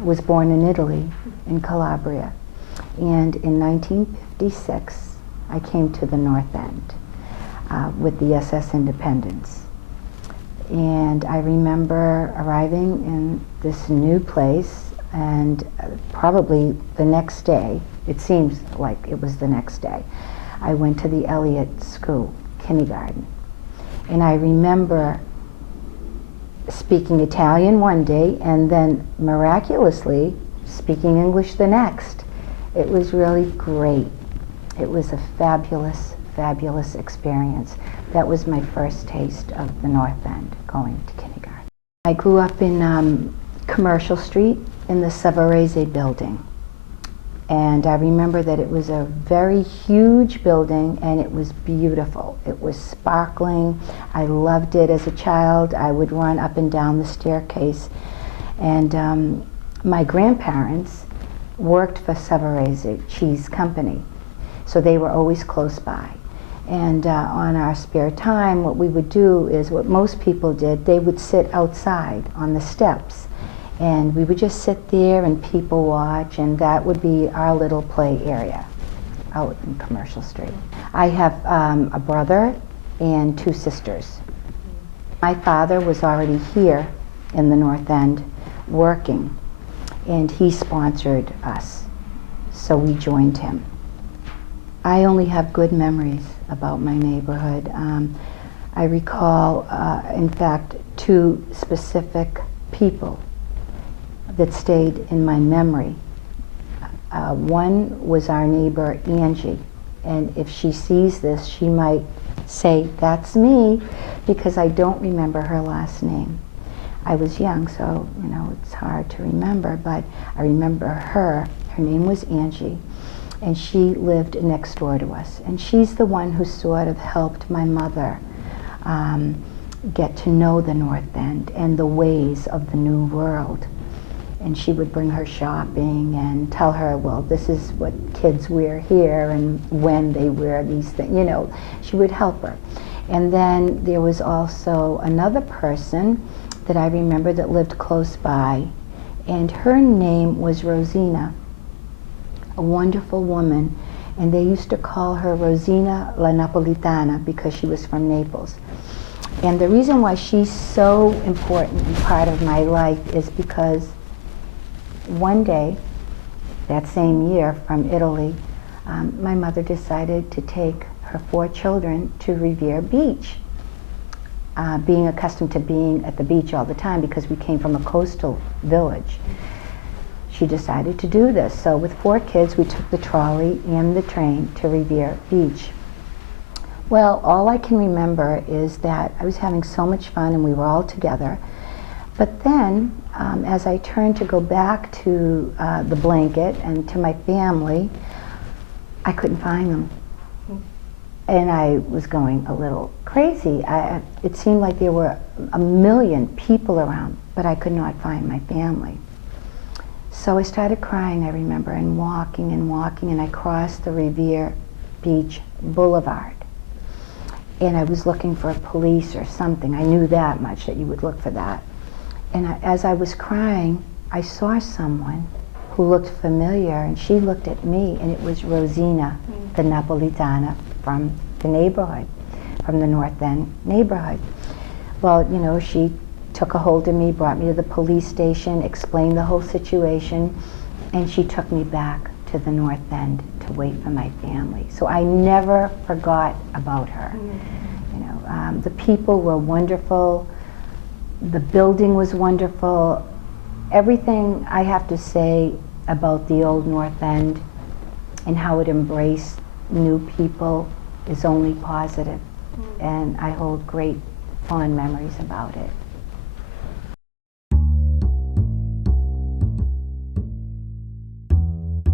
Was born in Italy, in Calabria. And in 1956, I came to the North End with the SS Independence. And I remember arriving in this new place, and probably the next day, it seems like it was the next day, I went to the Elliot School, kindergarten. And I remember speaking Italian one day and then miraculously speaking English the next. It was really great. It was a fabulous, fabulous experience. That was my first taste of the North End, going to kindergarten. I grew up in Commercial Street in the Savarese building. And I remember that it was a very huge building and it was beautiful. It was sparkling. I loved it as a child. I would run up and down the staircase. And my grandparents worked for Savarese Cheese Company, so they were always close by. And on our spare time, what we would do is what most people did, they would sit outside on the steps. And we would just sit there and people watch, and that would be our little play area out in Commercial Street. I have a brother and 2 sisters. My father was already here in the North End working, and he sponsored us, so we joined him. I only have good memories about my neighborhood. I recall, in fact, 2 specific people that stayed in my memory. One was our neighbor Angie, and if she sees this, she might say, "That's me," because I don't remember her last name. I was young, so you know it's hard to remember, but I remember her. Her name was Angie, and she lived next door to us. And she's the one who sort of helped my mother get to know the North End and the ways of the new world. And she would bring her shopping and tell her, well, this is what kids wear here and when they wear these things, you know, she would help her. And then there was also another person that I remember that lived close by, and her name was Rosina, a wonderful woman, and they used to call her Rosina la Napolitana because she was from Naples. And the reason why she's so important and part of my life is because one day, that same year from Italy, my mother decided to take her 4 children to Revere Beach. Being accustomed to being at the beach all the time because we came from a coastal village, she decided to do this. So with 4 kids, we took the trolley and the train to Revere Beach. Well, all I can remember is that I was having so much fun and we were all together. But then, as I turned to go back to the blanket and to my family, I couldn't find them. And I was going a little crazy. It seemed like there were a million people around, but I could not find my family. So I started crying, I remember, and walking, and I crossed the Revere Beach Boulevard. And I was looking for police or something. I knew that much, that you would look for that. And as I was crying, I saw someone who looked familiar, and she looked at me, and it was Rosina, the Napolitana from the neighborhood, from the North End neighborhood. Well, you know, she took a hold of me, brought me to the police station, explained the whole situation, and she took me back to the North End to wait for my family. So I never forgot about her. You know, the people were wonderful. The building was wonderful. Everything I have to say about the old North End and how it embraced new people is only positive. And I hold great fond memories about it.